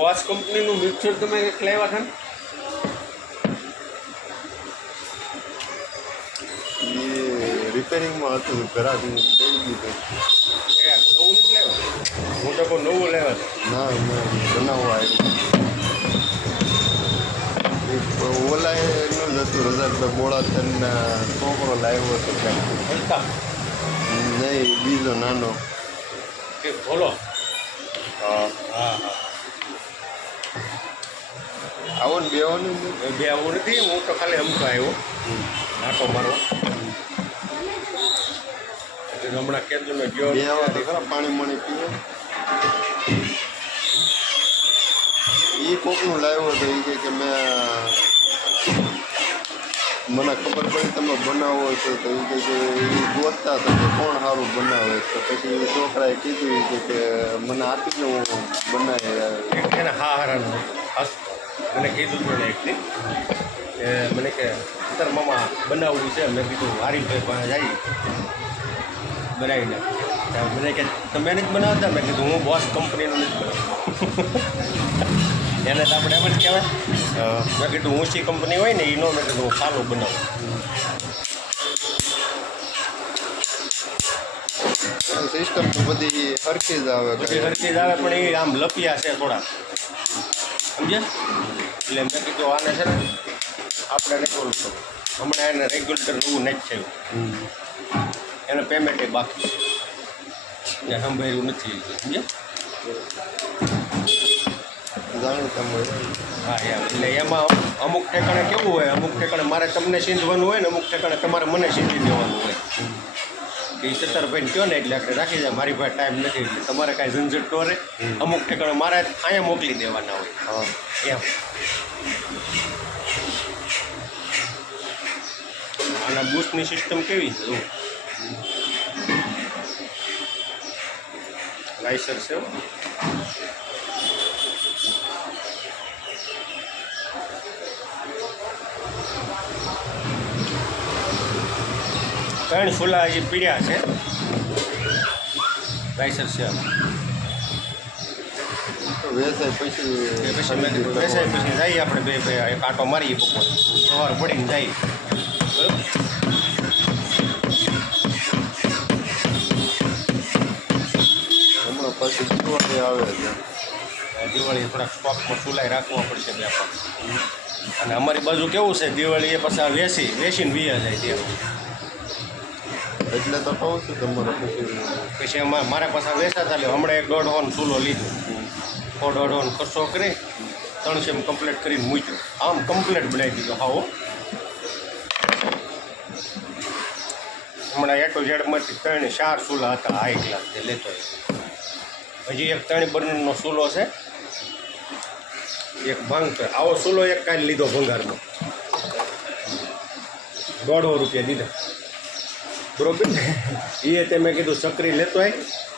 Boss company નું mixer તમે એક લાવ્યા હતા ને એ રિપેરિંગમાં હતું ઘરાક દઈ દીધું એ નવું નથી લાવ્યા હું તો કોઈ નવું લાવ્યા ના ના બનાવવા આવ્યું હતું રઝાકભાઈ બોળાતરના છોકરો લાવ્યો હતો કાંઈક. હલકા નહીં, બીજો નાનો. કે બોલો. હા, હા હા આવો ને બેવો ને. બે આવું નથી, હું તો ખાલી અમતો આવ્યો નાટો મારો. એટલે હમણાં કીધું મેં ગયો બે આવા તો ખરા પાણી મણી પીવો. એ કોકનું લાવ્યો હતો એ કે મેં મને ખબર પડી તમે બનાવો છો તો એ કે એ ગોતતા હતા કે કોણ સારું બનાવે તો પછી છોકરાએ કીધું કે મને આપી દો હું બનાવી. એને હા હારાનું હસ મને કીધું હતું ને એકથી કે મને કે તાર મામા બનાવવું છે. મેં કીધું હારીભાઈ પાસે જઈ બનાવીને મને કે તમે નથી બનાવતા. મેં કીધું હું બોસ કંપનીનું નથી બનાવું. એને તો આપણે એમ જ કહેવાય. મેં કીધું ઊંચી કંપની હોય ને એનો મેં કીધું હું સારું બનાવું. સિસ્ટમ તો બધી હરખી જ આવે. બધી હરખી જ આવે પણ એ આમ લપિયા છે થોડા, સમજ્યા? એટલે મેં કીધું આને છે ને આપણે નહીં બોલવું પડે. હમણાં એને રેગ્યુલેટર નવું નથી થયું, એને પેમેન્ટ બાકી છે, સંભાળ્યું નથી, સમજ્યા? જાણીતા મળે. હા યાર, એટલે એમાં અમુક ઠેકાણે કેવું હોય, અમુક ઠેકાણે મારે તમને સીંધવાનું હોય ને અમુક ઠેકાણે તમારે મને સીંધી દેવાનું હોય. એ 17 કહો ને એટલે આપણે રાખી જાય. મારી પાસે ટાઈમ નથી એટલે તમારે કાંઈ ઝંઝટ ન રહે. અમુક ઠેકાણે મારે અહીંયા મોકલી દેવાના હોય. હા, એમ આના બૂસ્ટની સિસ્ટમ કેવી છે? લાઇસન્સ છે. ત્રણ ફૂલા હજી પીડ્યા છે. લાઇસન્સ છે. તો વેચાય પછી પછી મેં કીધું બેસાય પછી જઈએ આપણે બે ભાઈ એક આંટો મારીએ બપોર સવાર પડીને જઈએ. બરાબર. હમણાં પછી દિવાળી આવે છે. દિવાળી થોડાક સ્ટોકમાં ચૂલાઈ રાખવા પડશે બે પણ. અને અમારી બાજુ કેવું છે દિવાળી એ પછી વેચીને વીયા જાય ત્યાં. એટલે તો કહું છું તમારે પછી મારા પાસે વેચાતા લે. હમણાં એક 1.5 હોન ચૂલો લીધો, 1.5 હોન ખર્ચો કરી 3 સેમ કમ્પ્લીટ કરીને મૂક્યો. આમ કમ્પ્લીટ બનાવી દીધો. હા, હમણાં એટો ઝેડમાંથી 3-4 ચૂલા હતા હાઈ ક્લાસ તે લેતો. હજી એક 3 બર્નરનો ચૂલો છે, એક ભંગ. આવો ચૂલો એક કાલે લીધો ભંગારનો, 150 રૂપિયા દીધા. બરોબર ને? એ તે મેં કીધું સકરી લેતો હોય,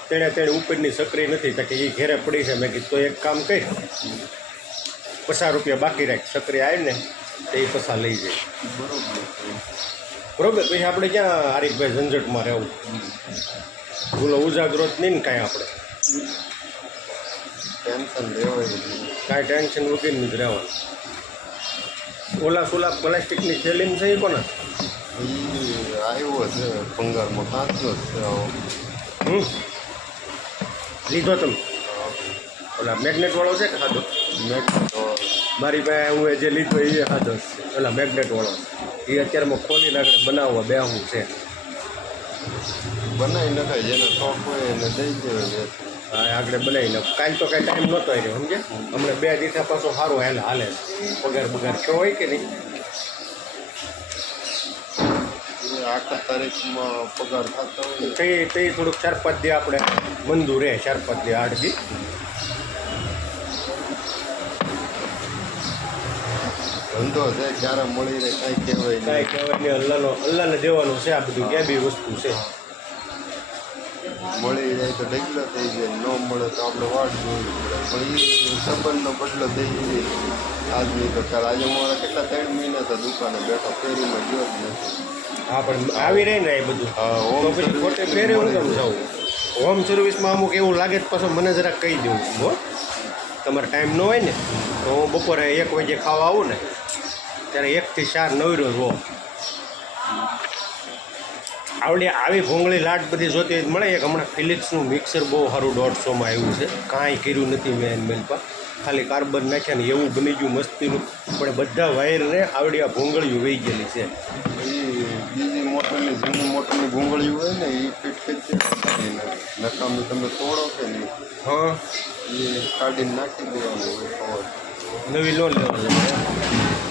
તેણે ઉપરની સકરી નથી તો કે એ ઘેરે પડી છે. મેં કીધું તો એક કામ કરી 50 રૂપિયા બાકી રાખ, સકરી આવી ને તો એ પૈસા લઈ જાય. બરોબર. પછી આપણે ક્યાં હારીકભાઈ ઝંઝટમાં રહેવું? બોલો ઉજાગરો જ નહીં ને કાંઈ આપણે ટેન્શન લેવાય. કાંઈ ટેન્શન વગેરે જ રહેવાનું. ઓલા સુલા પ્લાસ્ટિકની થેલીમાં છે એ કોના? એ આવ્યો છે ભંગારમાં, કાચનો જ છે. લીધો તમે? ઓલા મેગ્નેટવાળો છે કે સાદો? મારી પાસે હું જે લીધો એ સાદો છે. ઓલા મેગ્નેટવાળો એ અત્યારમાં ખોલી નાખે બનાવવા બેહવું છે. બનાવી નખાય, જેને શોખ હોય એને દઈ દેવાય. હા, આગળ બનાવી નાખ. કાંઈ તો કાંઈ ટાઈમ નહોતો આવ્યો, સમજે? હમણાં 2 દિવસા પાછો સારો હાલે પગાર થયો હોય કે નહીં? આખા તારીખમાં પગાર થતા હોય તે થોડુંક 4-5 દી આપણે મંદુર રહે, 4-5 દી 8 દી. ધંધો છે ક્યારે મળી રહે કાંઈ કહેવાય કાંઈ કહેવાય નહીં. અલ્લાહને દેવાનું છે આ બધું. ક્યાં બી વસ્તુ છે. મળી જાય તો ઢગલો થઈ જાય, ન મળે તો આપણે વાટ જોવી પડે. પણ એ સંબંધનો બદલો થઈ જાય આદમી તો ખ્યાલ. આજે મારા કેટલા 3 મહિના તો દુકાને બેઠો, ફેરીમાં ગયો જ નથી. હા, પણ આવી રહી ને એ બધું તો પછી ખોટે ફેરે હું કેમ જાઉં? હોમ સર્વિસમાં અમુક એવું લાગે તો પાછું મને જરાક કહી દેવું. હો, તમારે ટાઈમ ન હોય ને તો હું બપોરે 1 વાગે ખાવા આવું ને ત્યારે 1 થી 4 નવરો જ હો. આવી ભોંગળી લાટ બધી જોતી મળે. એક હમણાં ફિલિપ્સનું મિક્સર બહુ સારું 150માં આવ્યું છે. કાંઈ કર્યું નથી મેં મેલ પર. ખાલી કાર્બન નાખ્યા ને એવું બની ગયું મસ્તીનું, પણ બધા વાયરને આવડી આ ભૂંગળીઓ વહી ગયેલી છે. એ બીજી મોટરની જૂની મોટરની ભૂંગળીઓ હોય ને એ ફિટ કરી નકામી તમે તોડો કે નહીં, હા એ કાઢીને નાખી દેવાનું હોય ખબર. નવી લોન લેવાની.